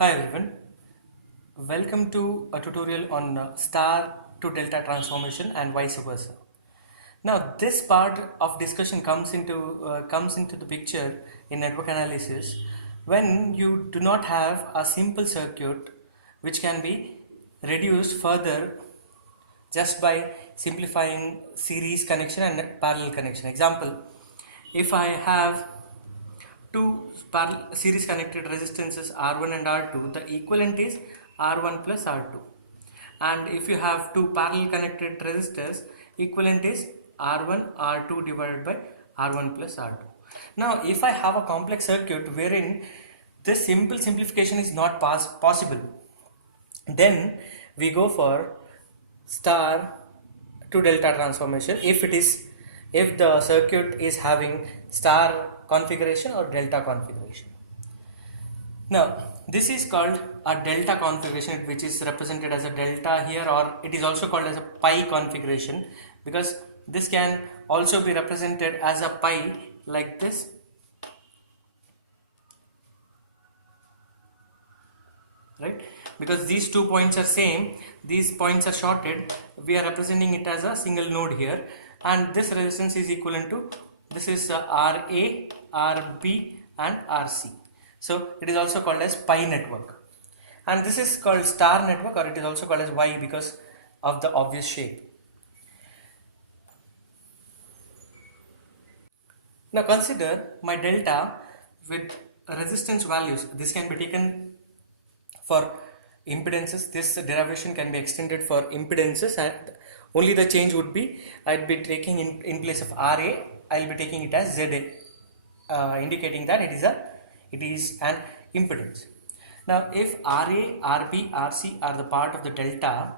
Hi everyone, welcome to a tutorial on star to delta transformation and vice versa. Now this part of discussion comes into the picture in network analysis when you do not have a simple circuit which can be reduced further just by simplifying series connection and parallel connection. Example, if I have two series connected resistances R1 and R2, the equivalent is R1 plus R2. And if you have two parallel connected resistors, equivalent is R1 R2 divided by R1 plus R2. Now if I have a complex circuit wherein this simple simplification is not possible, then we go for star to delta transformation if the circuit is having star configuration or delta configuration. Now this is called a delta configuration, which is represented as a delta here, or it is also called as a pi configuration, because this can also be represented as a pi like this, right? Because these 2 points are same, these points are shorted, we are representing it as a single node here, and this resistance is equivalent to, this is Ra, Rb and Rc. So it is also called as pi network, and this is called star network, or it is also called as Y because of the obvious shape. Now consider my delta with resistance values. This can be taken for impedances. This derivation can be extended for impedances, and only the change would be I'd be taking in place of Ra, I'll be taking it as Za, indicating that it is an impedance. Now if Ra, Rb, Rc are the part of the delta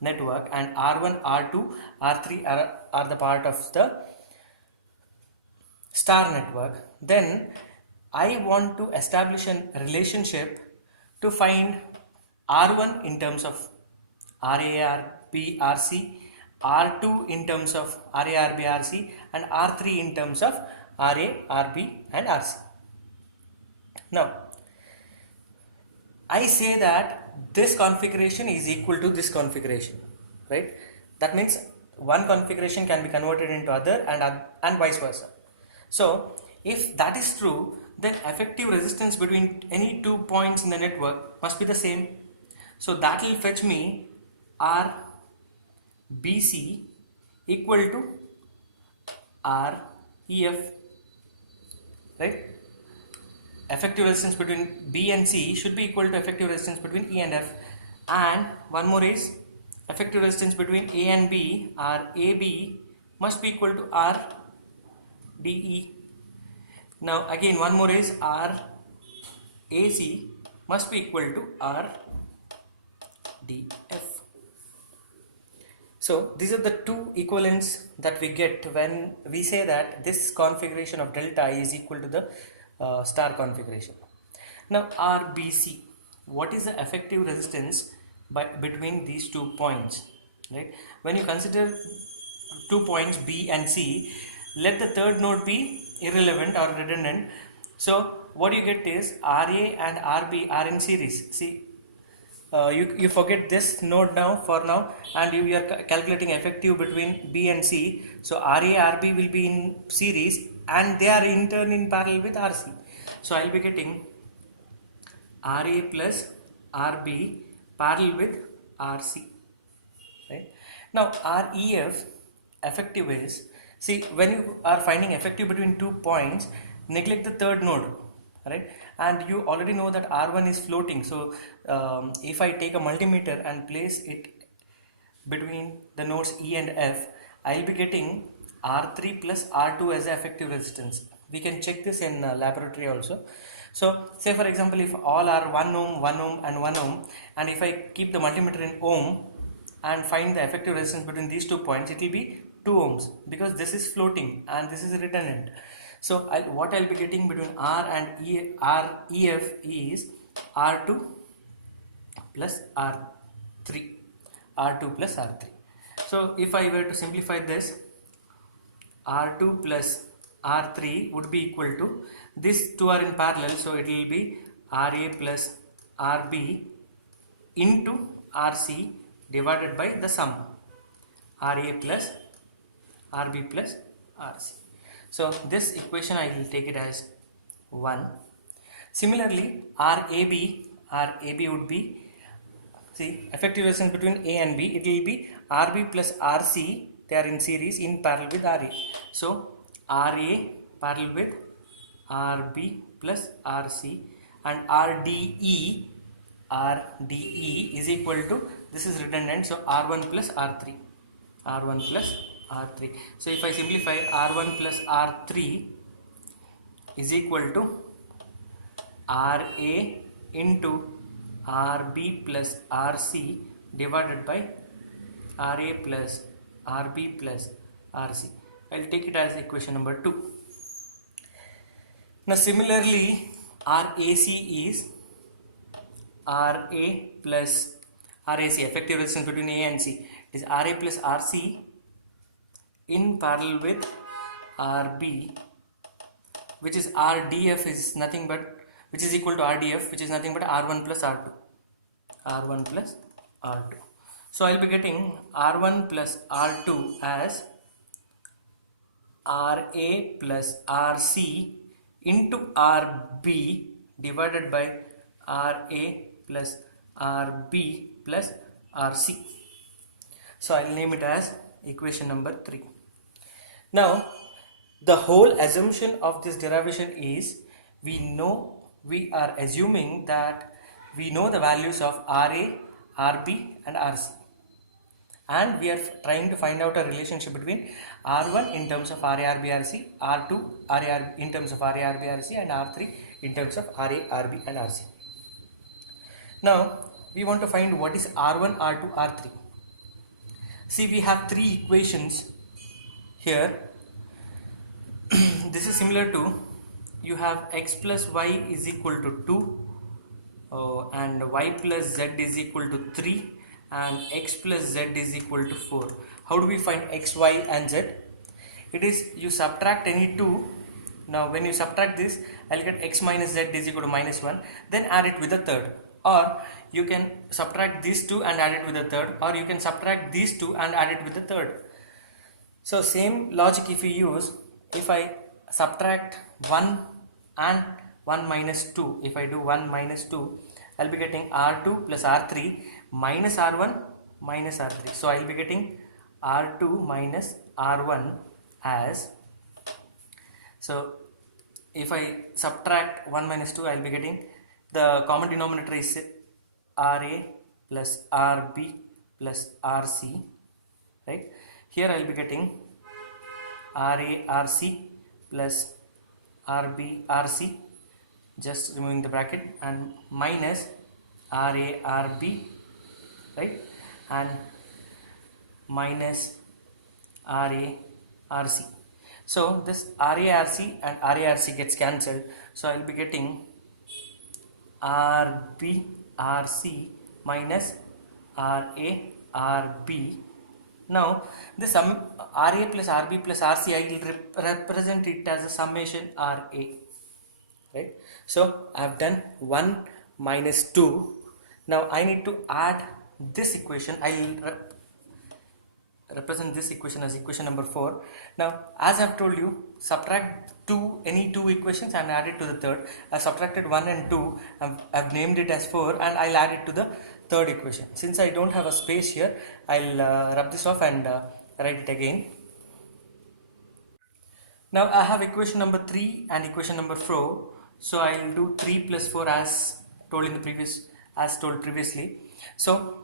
network and R1, R2, R3 are the part of the star network, then I want to establish a relationship to find R1 in terms of RA, RB, RC, R2 in terms of RA, RB, RC, and R3 in terms of RA, RB, and RC. Now, I say that this configuration is equal to this configuration, right? That means one configuration can be converted into other, and vice versa. So if that is true, then effective resistance between any 2 points in the network must be the same. So that will fetch me RBC equal to REF, right? Effective resistance between B and C should be equal to effective resistance between E and F. And one more is effective resistance between A and B, or AB, must be equal to RDE. Now again one more is RAC must be equal to RDF. So these are the two equivalents that we get when we say that this configuration of delta is equal to the star configuration. Now RBC, what is the effective resistance between these 2 points, right? When you consider 2 points B and C, let the third node be irrelevant or redundant. So what you get is RA and RB are in series. See, you forget this node now for now, and you are calculating effective between B and C. So RA, RB will be in series, and they are in turn in parallel with RC. So I will be getting RA plus RB parallel with RC, right? Now REF effective is, see, when you are finding effective between 2 points, neglect the third node, right? And you already know that R1 is floating. So if I take a multimeter and place it between the nodes E and F, I will be getting R3 plus R2 as the effective resistance. We can check this in laboratory also. So say for example, if all are 1 ohm, 1 ohm and 1 ohm, and if I keep the multimeter in ohm and find the effective resistance between these 2 points, it will be 2 ohms, because this is floating and this is redundant. So what I'll be getting between R and REF is R2 plus R3, R2 plus R3. So if I were to simplify this, R2 plus R3 would be equal to, these two are in parallel, so it will be RA plus RB into RC divided by the sum RA plus RB plus RC. So this equation I will take it as 1. Similarly, RAB would be, see, effective resistance between A and B, it will be RB plus RC, they are in series in parallel with RA. So RA parallel with RB plus RC, and RDE is equal to, this is redundant, so R1 plus R3, R1 plus R3. So if I simplify, R1 plus R3 is equal to RA into RB plus RC divided by RA plus RB plus RC. I will take it as equation number 2. Now similarly, RAC is RA plus RAC, effective resistance between A and C, it is RA plus RC in parallel with RB, which is RDF is nothing but, which is equal to RDF, which is nothing but R1 plus R2, R1 plus R2. So I'll be getting R1 plus R2 as RA plus RC into RB divided by RA plus RB plus RC. So I'll name it as equation number 3. Now the whole assumption of this derivation is, we are assuming that we know the values of RA, RB and RC, and we are trying to find out a relationship between R1 in terms of RA, RB, RC, R2 RA in terms of RA, RB, RC, and R3 in terms of RA, RB and RC. Now we want to find what is R1, R2, R3. See, we have 3 equations here. This is similar to, you have x plus y is equal to 2 and y plus z is equal to 3 and x plus z is equal to 4. How do we find x, y and z? It is, you subtract any 2. Now when you subtract this, I'll get x minus z is equal to minus 1, then add it with the third, or you can subtract these 2 and add it with the third, or you can subtract these 2 and add it with the third. So same logic if we use, if I subtract 1 and 1 minus 2, if I do 1 minus 2, I'll be getting R2 plus R3 minus R1 minus R3. So I'll be getting R2 minus R1 as, so if I subtract 1 minus 2, I'll be getting, the common denominator is RA plus RB plus RC, right? Here I'll be getting RA RC plus RB RC, just removing the bracket, and minus RA RB, right, and minus RA RC. So this RA RC and RA RC gets cancelled, so I'll be getting RB RC minus RA RB. Now the sum RA plus RB plus RC, I will represent it as a summation RA, right? So I have done 1 minus 2. Now I need to add this equation. I will represent this equation as equation number 4. Now as I have told you, subtract any two equations and add it to the third. I have subtracted 1 and 2, I have named it as 4, and I will add it to the third equation. Since I don't have a space here, I'll rub this off and write it again. Now I have equation number 3 and equation number 4, so I'll do 3 plus 4 as told previously. So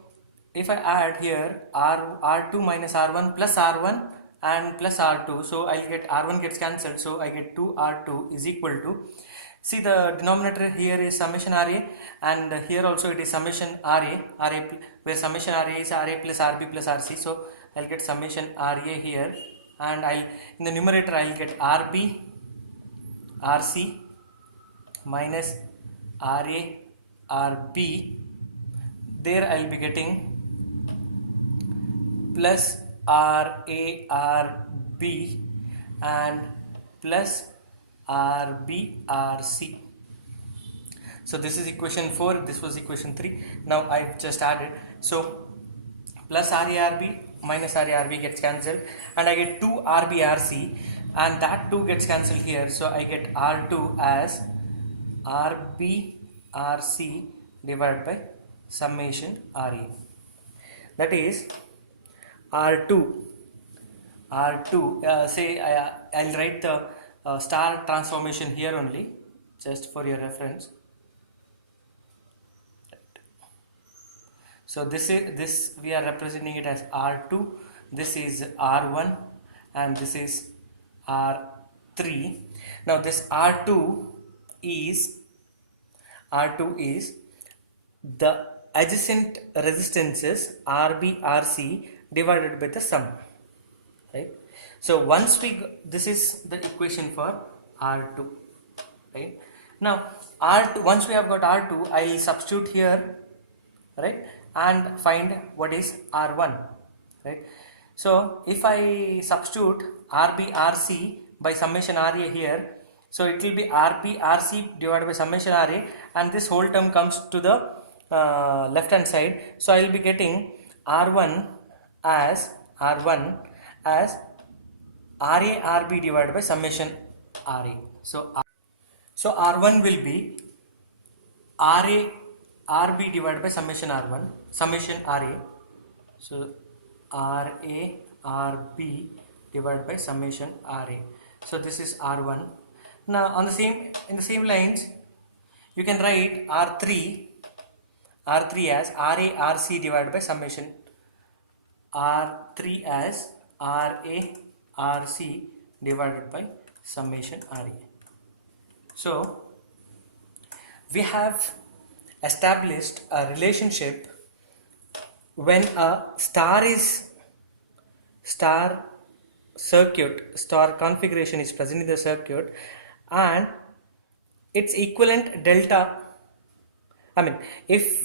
if I add here R2 minus R1 plus R1 and plus R2, so I'll get R1 gets cancelled, so I get 2R2 is equal to, see the denominator here is summation RA, and here also it is summation RA, where summation RA is RA plus RB plus RC, so I'll get summation RA here, and in the numerator I'll get RB RC minus RA RB. There I'll be getting plus RARB and plus RBRC. So this is equation 4, this was equation 3. Now I've just added. So plus RARB minus RARB gets cancelled, and I get 2 RBRC, and that 2 gets cancelled here. So I get R2 as RBRC divided by summation RA. That is R2 say I'll write the star transformation here only, just for your reference. So this we are representing it as R2, this is R1, and this is R3. Now this R2 is the adjacent resistances RB RC divided by the sum, right? So once this is the equation for R2, right? Now R2, once we have got R2, I will substitute here, right, and find what is R1, right? So if I substitute RB RC by summation RA here, so it will be RB RC divided by summation RA, and this whole term comes to the left hand side. So I will be getting R1 as RA RB divided by summation RA. So R1 will be RA RB divided by summation R1, summation RA. So RA RB divided by summation RA. So this is R1. Now in the same lines, you can write R3 as RA RC divided by summation R3 as RA RC divided by summation RA. So we have established a relationship when a star configuration is present in the circuit, and its equivalent delta, if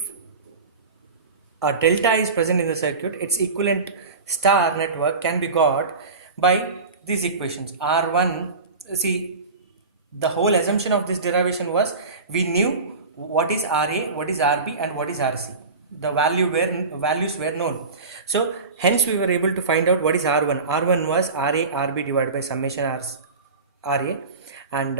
a delta is present in the circuit, its equivalent star network can be got by these equations. R1, see, the whole assumption of this derivation was we knew what is RA, what is RB, and what is RC. The values were known. So hence we were able to find out what is R1. R1 was RA RB divided by summation RA, and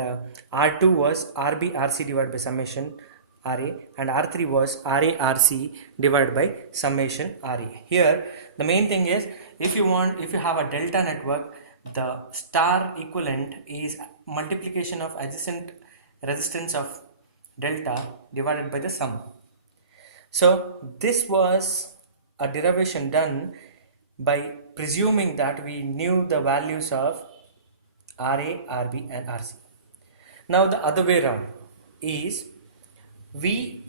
R2 was RB RC divided by summation RA, and R3 was RA RC divided by summation RA. Here the main thing is, if you have a delta network, the star equivalent is multiplication of adjacent resistance of delta divided by the sum. So this was a derivation done by presuming that we knew the values of RA, RB, and RC. Now the other way around is, we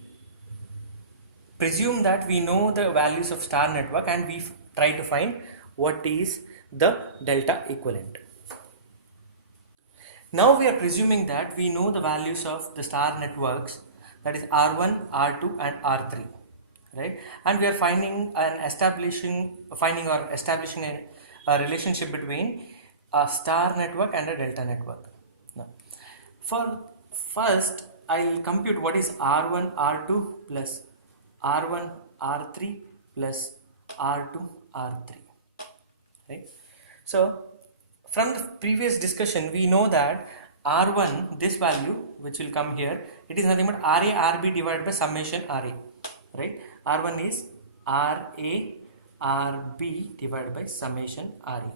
presume that we know the values of star network and we try to find what is the delta equivalent. Now we are presuming that we know the values of the star networks, that is R1, R2, and R3, right? And we are establishing a relationship between a star network and a delta network. Now, first I will compute what is R1, R2 plus R1, R3 plus R2, R3, right? So from the previous discussion, we know that R1, this value which will come here, it is nothing but RA RB divided by summation RA, right? R1 is RA RB divided by summation RA.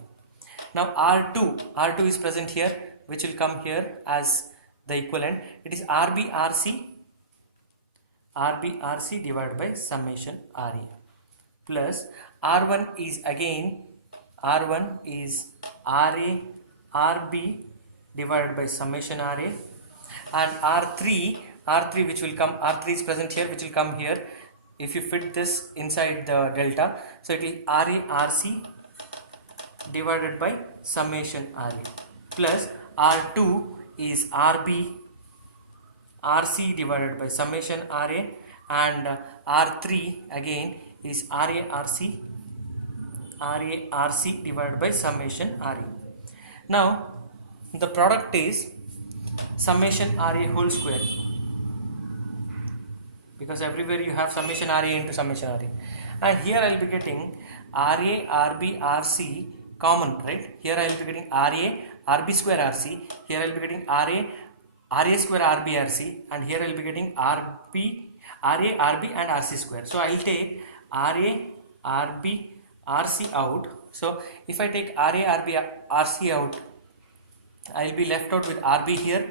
Now R2 is present here, which will come here as the equivalent. It is RB RC divided by summation RA, plus R1 is RA RB divided by summation RA, and R3 which will come, R3 is present here, which will come here. If you fit this inside the delta, so it will RA RC divided by summation RA, plus R2 is RB RC divided by summation RA, and R3 again is RA RC divided by summation RA. Now the product is summation RA whole square. because everywhere you have summation RA into summation RA, and here I will be getting RA, RB, RC common, right? Here I will be getting RA, RB square RC, here I will be getting RA, RA square RB RC, and here I will be getting RB, RA, RB and RC square. So I will take RA, RB, RC out. So if I take RA, RB, RC out, I will be left out with RB here,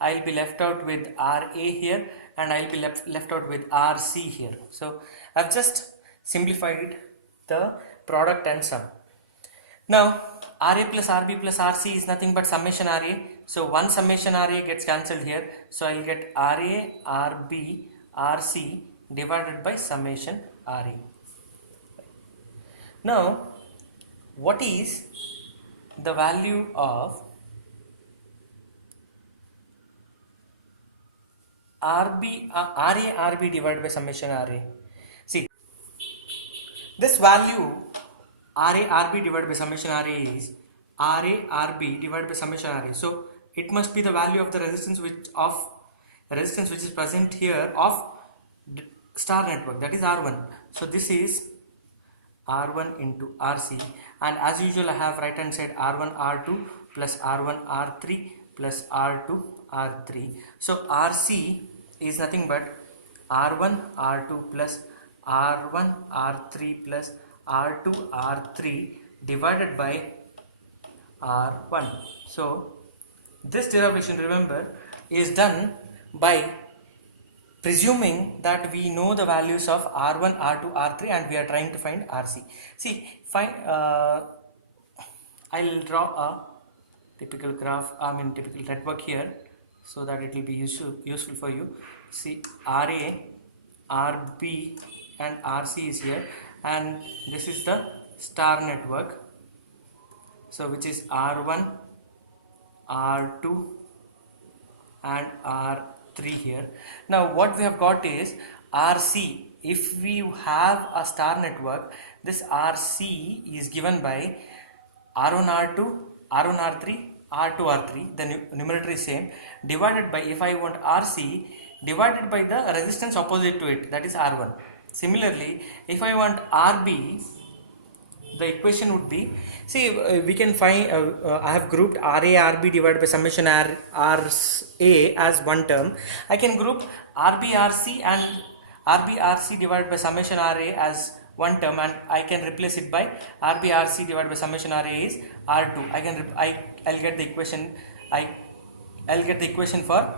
I will be left out with RA here, and I will be left out with RC here. So I have just simplified the product and sum. Now RA plus RB plus RC is nothing but summation RA. So one summation RA gets cancelled here. So I will get RA, RB, RC divided by summation RA. Now what is the value of RA RB divided by summation RA? See, this value RA RB divided by summation RA is RA RB divided by summation RA. So it must be the value of the resistance which is present here of star network, that is R1. So this is R1 into RC, and as usual I have right hand side R1 R2 plus R1 R3 plus R2 R3. So RC is nothing but R1 R2 plus R1 R3 plus R2 R3 divided by R1. So this derivation, remember, is done by presuming that we know the values of R1, R2, R3 and we are trying to find RC. See, I'll draw a typical graph, typical network here, so that it will be useful for you. See, RA, RB and RC is here, and this is the star network, so which is R1, R2 and R3 here. Now what we have got is RC. If we have a star network, this RC is given by R1 R2, R1 R3, R2 R3, the numerator is same, divided by, if I want RC, divided by the resistance opposite to it, that is R1. Similarly, if I want RB, the equation would be, see, we can find, I have grouped RA RB divided by summation RA as one term. I can group RB RC and RB RC divided by summation RA as one term, and I can replace it by RB RC divided by summation RA is R2. I'll get the equation. I'll get the equation for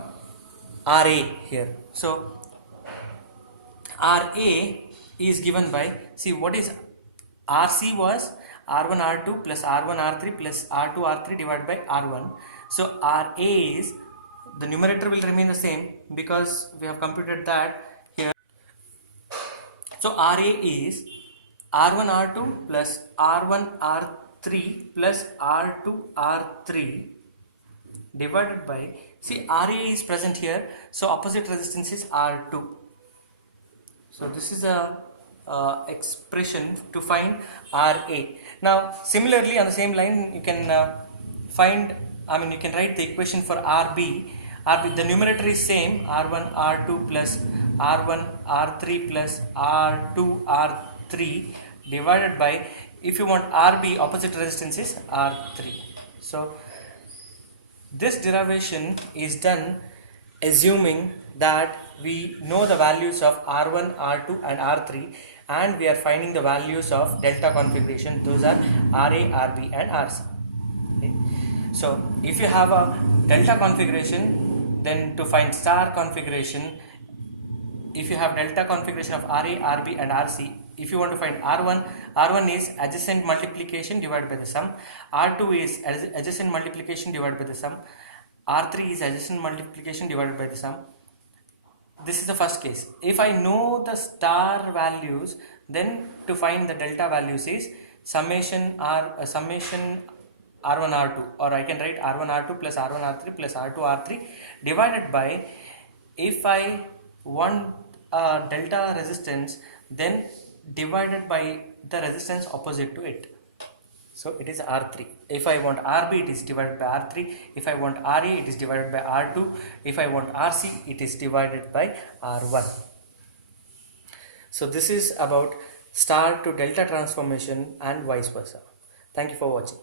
RA here. So RA is given by, see, what is RC was R1 R2 plus R1 R3 plus R2 R3 divided by R1. So RA is, the numerator will remain the same because we have computed that here. So RA is R1 R2 plus R1 R3 plus R2 R3 divided by, see, RA is present here, so opposite resistance is R2. So this is a expression to find RA. Now similarly on the same line you can you can write the equation for RB. The numerator is same, R1 R2 plus R1 R3 plus R2 R3 divided by, if you want RB, opposite resistance is R3. So this derivation is done assuming that we know the values of R1, R2 and R3, and we are finding the values of delta configuration. Those are RA, RB and RC. Okay. So if you have a delta configuration, then to find star configuration, if you have delta configuration of RA, RB and RC, if you want to find R1 is adjacent multiplication divided by the sum, R2 is adjacent multiplication divided by the sum, R3 is adjacent multiplication divided by the sum. This is the first case. If I know the star values, then to find the delta values is summation R1 R2, or I can write R1 R2 plus R1 R3 plus R2 R3 divided by, if I want delta resistance, then divided by the resistance opposite to it. So it is R3. If I want RB, it is divided by R3. If I want RA, it is divided by R2. If I want RC, it is divided by R1. So this is about star to delta transformation and vice versa. Thank you for watching.